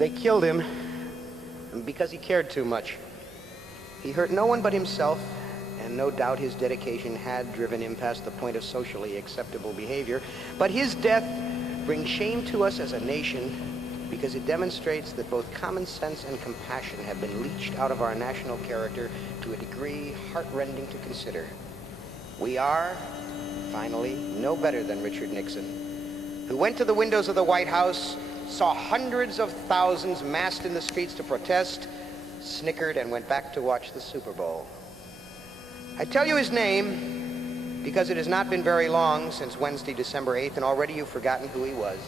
They killed him because he cared too much. He hurt no one but himself, and no doubt his dedication had driven him past the point of socially acceptable behavior. But his death brings shame to us as a nation because it demonstrates that both common sense and compassion have been leached out of our national character to a degree heartrending to consider. We are, finally, no better than Richard Nixon, who went to the windows of the White House, saw hundreds of thousands massed in the streets to protest, snickered, and went back to watch the Super Bowl. I tell you his name because it has not been very long since Wednesday, December 8th, and already you've forgotten who he was.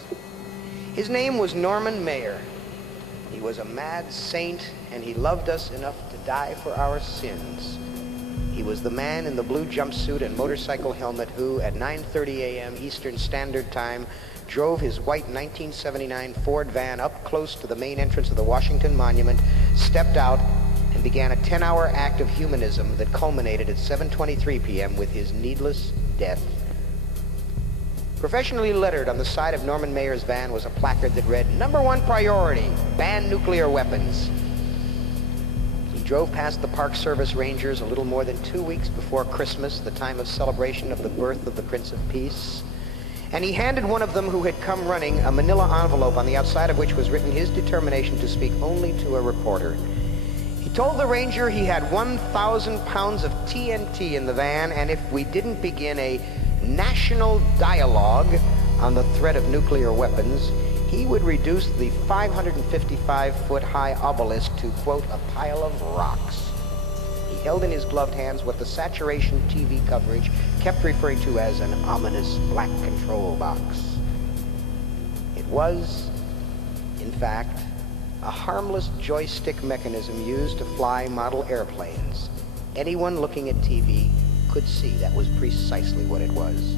His name was Norman Mailer. He was a mad saint, and he loved us enough to die for our sins. He was the man in the blue jumpsuit and motorcycle helmet who, at 9:30 a.m. Eastern Standard Time, drove his white 1979 Ford van up close to the main entrance of the Washington Monument, stepped out, and began a 10-hour act of humanism that culminated at 7:23 p.m. with his needless death. Professionally lettered on the side of Norman Mailer's van was a placard that read, "Number 1 priority, ban nuclear weapons." He drove past the Park Service Rangers a little more than 2 weeks before Christmas, the time of celebration of the birth of the Prince of Peace, and he handed one of them who had come running a manila envelope on the outside of which was written his determination to speak only to a reporter. He told the ranger he had 1,000 pounds of TNT in the van, and if we didn't begin a national dialogue on the threat of nuclear weapons, he would reduce the 555-foot-high obelisk to, quote, a pile of rocks. He held in his gloved hands what the saturation TV coverage kept referring to as an ominous black control box. It was, in fact, a harmless joystick mechanism used to fly model airplanes. Anyone looking at TV could see that was precisely what it was.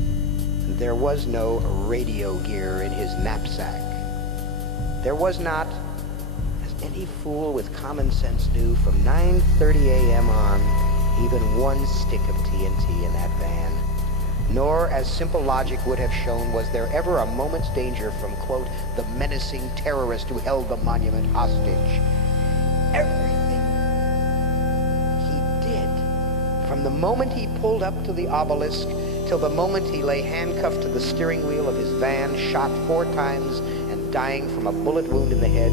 There was no radio gear in his knapsack. There was not, as any fool with common sense knew, from 9:30 a.m. on, even one stick of TNT in that van. Nor, as simple logic would have shown, was there ever a moment's danger from, quote, the menacing terrorist who held the monument hostage. Everything he did, from the moment he pulled up to the obelisk till the moment he lay handcuffed to the steering wheel of his van, shot 4 times and dying from a bullet wound in the head,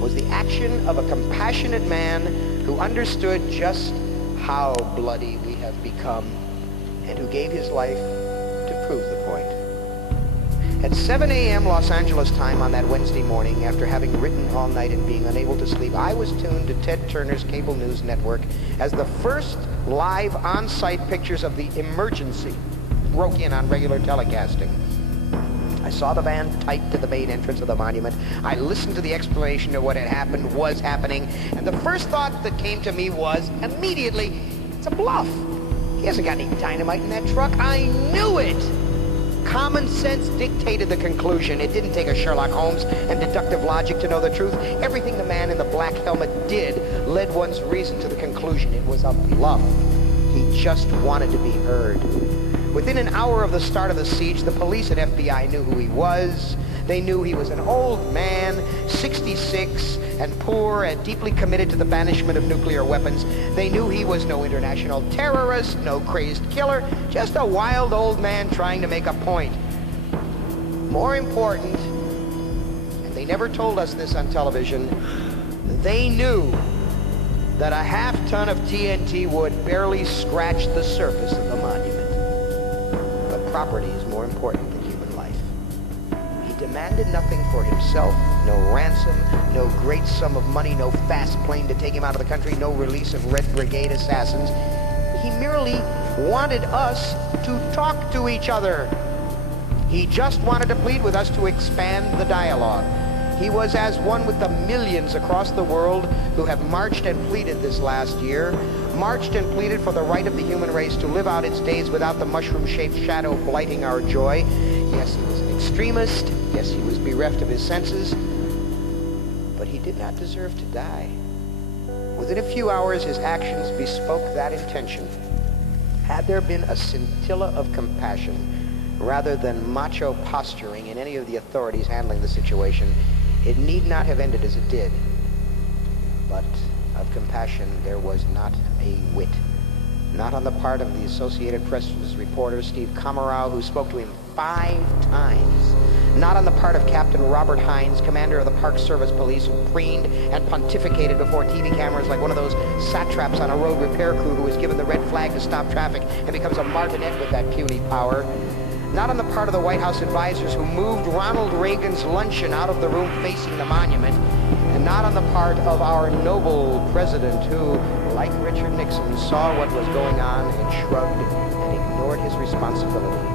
was the action of a compassionate man who understood just how bloody we have become, and who gave his life to prove the point. At 7 a.m. Los Angeles time on that Wednesday morning, after having written all night and being unable to sleep, I was tuned to Ted Turner's cable news network as the first live on-site pictures of the emergency broke in on regular telecasting. I saw the van tight to the main entrance of the monument. I listened to the explanation of what had happened, was happening, and the first thought that came to me was, immediately, it's a bluff. He hasn't got any dynamite in that truck. I knew it! Common sense dictated the conclusion. It didn't take a Sherlock Holmes and deductive logic to know the truth. Everything the man in the black helmet did led one's reason to the conclusion. It was a bluff. He just wanted to be heard. Within an hour of the start of the siege, the police at FBI knew who he was. They knew he was an old man, 66, and poor, and deeply committed to the banishment of nuclear weapons. They knew he was no international terrorist, no crazed killer, just a wild old man trying to make a point. More important, and they never told us this on television, they knew that a half-ton of TNT would barely scratch the surface of the monument. But property is more important than human life. He demanded nothing for himself, no ransom, no great sum of money, no fast plane to take him out of the country, no release of Red Brigade assassins. He merely wanted us to talk to each other. He just wanted to plead with us to expand the dialogue. He was as one with the millions across the world who have marched and pleaded this last year, marched and pleaded for the right of the human race to live out its days without the mushroom-shaped shadow blighting our joy. Yes, he was an extremist. Yes, he was bereft of his senses. But he did not deserve to die. Within a few hours, his actions bespoke that intention. Had there been a scintilla of compassion, rather than macho posturing in any of the authorities handling the situation, It need not have ended as it did, but of compassion there was not a whit. Not on the part of the Associated Press's reporter, Steve Komarow, who spoke to him 5 times. Not on the part of Captain Robert Hines, commander of the Park Service Police, who preened and pontificated before TV cameras like one of those satraps on a road repair crew who is given the red flag to stop traffic and becomes a martinet with that puny power. Not on the part of the White House advisors who moved Ronald Reagan's luncheon out of the room facing the monument. And not on the part of our noble president who, like Richard Nixon, saw what was going on and shrugged and ignored his responsibility.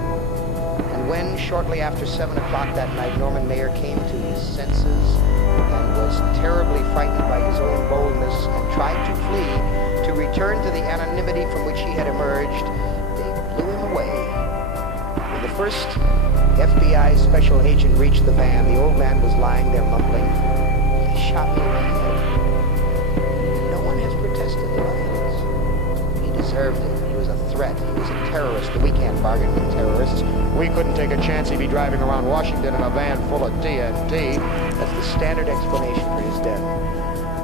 And when, shortly after 7 o'clock that night, Norman Maier came to his senses and was terribly frightened by his own boldness and tried to flee, to return to the anonymity from which he had emerged, they blew him away. When the first FBI special agent reached the van, the old man was lying there mumbling, "They shot me in the head. No one has protested the violence. He deserved it. He was a threat. He was a terrorist. We can't bargain with terrorists. We couldn't take a chance he'd be driving around Washington in a van full of TNT." That's the standard explanation for his death.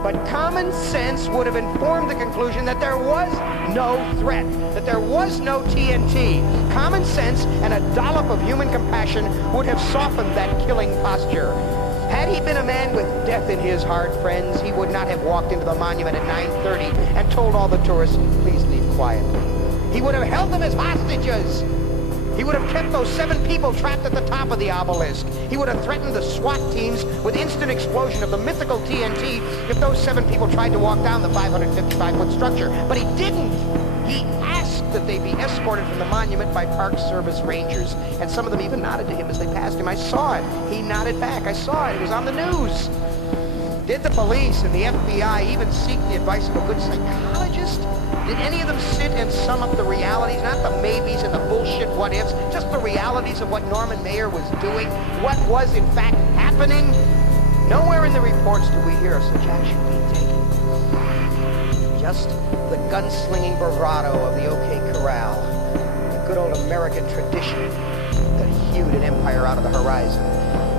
But common sense would have informed the conclusion that there was no threat, that there was no TNT. Common sense and a dollop of human compassion would have softened that killing posture. Had he been a man with death in his heart, friends, he would not have walked into the monument at 9:30 and told all the tourists, "Please leave quietly." He would have held them as hostages. He would have kept those 7 people trapped at the top of the obelisk. He would have threatened the SWAT teams with instant explosion of the mythical TNT if those 7 people tried to walk down the 555-foot structure. But he didn't. He asked that they be escorted from the monument by Park Service rangers, and some of them even nodded to him as they passed him. I saw it. He nodded back. I saw it. It was on the news. Did the police and the FBI even seek the advice of a good psychologist? Did any of them sit and sum up the realities, not the maybes and the bullshit what-ifs, just the realities of what Norman Maier was doing, what was in fact happening? Nowhere in the reports do we hear of such action being taken. Just the gunslinging bravado of the OK Corral, the good old American tradition that hewed an empire out of the horizon,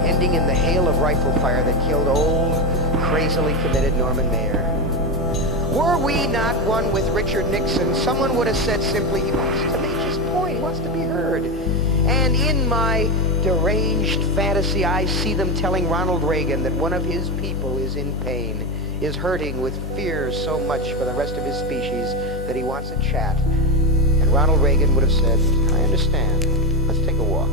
ending in the hail of rifle fire that killed old, crazily committed Norman Maier. Were we not one with Richard Nixon, someone would have said simply, he wants to make his point, he wants to be heard. And in my deranged fantasy, I see them telling Ronald Reagan that one of his people is in pain, is hurting with fear so much for the rest of his species that he wants a chat. And Ronald Reagan would have said, "I understand, let's take a walk."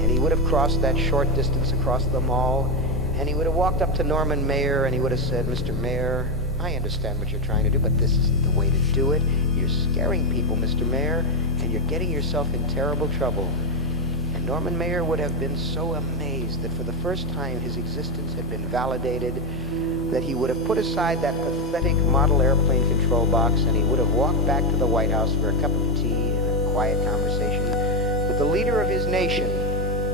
And he would have crossed that short distance across the mall, and he would have walked up to Norman Maier, and he would have said, "Mr. Maier, I understand what you're trying to do, but this isn't the way to do it. You're scaring people, Mr. Maier, and you're getting yourself in terrible trouble." And Norman Maier would have been so amazed that for the first time his existence had been validated, that he would have put aside that pathetic model airplane control box, and he would have walked back to the White House for a cup of tea and a quiet conversation with the leader of his nation,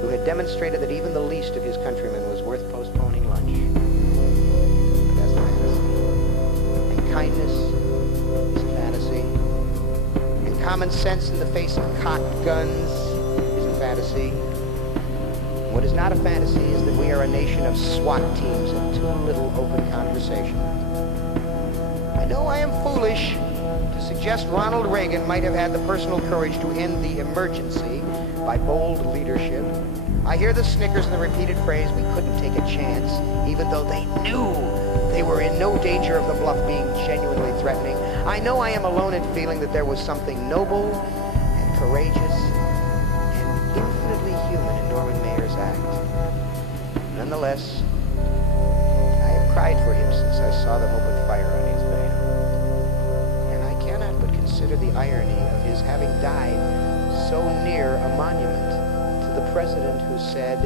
who had demonstrated that even the least of his countrymen was worth postponing lunch. But that's fantasy. And kindness is a fantasy. And common sense in the face of cocked guns is a fantasy. What is not a fantasy is that we are a nation of SWAT teams and too little open conversation. I know I am foolish to suggest Ronald Reagan might have had the personal courage to end the emergency by bold leadership. I hear the snickers and the repeated phrase, "We couldn't take a chance," even though they knew they were in no danger of the bluff being genuinely threatening. I know I am alone in feeling that there was something noble and courageous and infinitely human in Norman Maier's act. Nonetheless, I have cried for him since I saw them open fire on his van. And I cannot but consider the irony of his having died so near a monument to the president who said,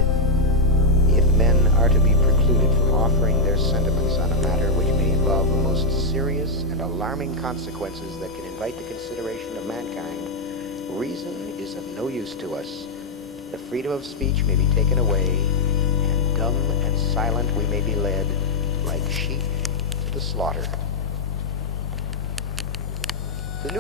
"If men are to be precluded from offering their sentiments on a matter which may involve the most serious and alarming consequences that can invite the consideration of mankind, reason is of no use to us. The freedom of speech may be taken away, and dumb and silent we may be led, like sheep to the slaughter." The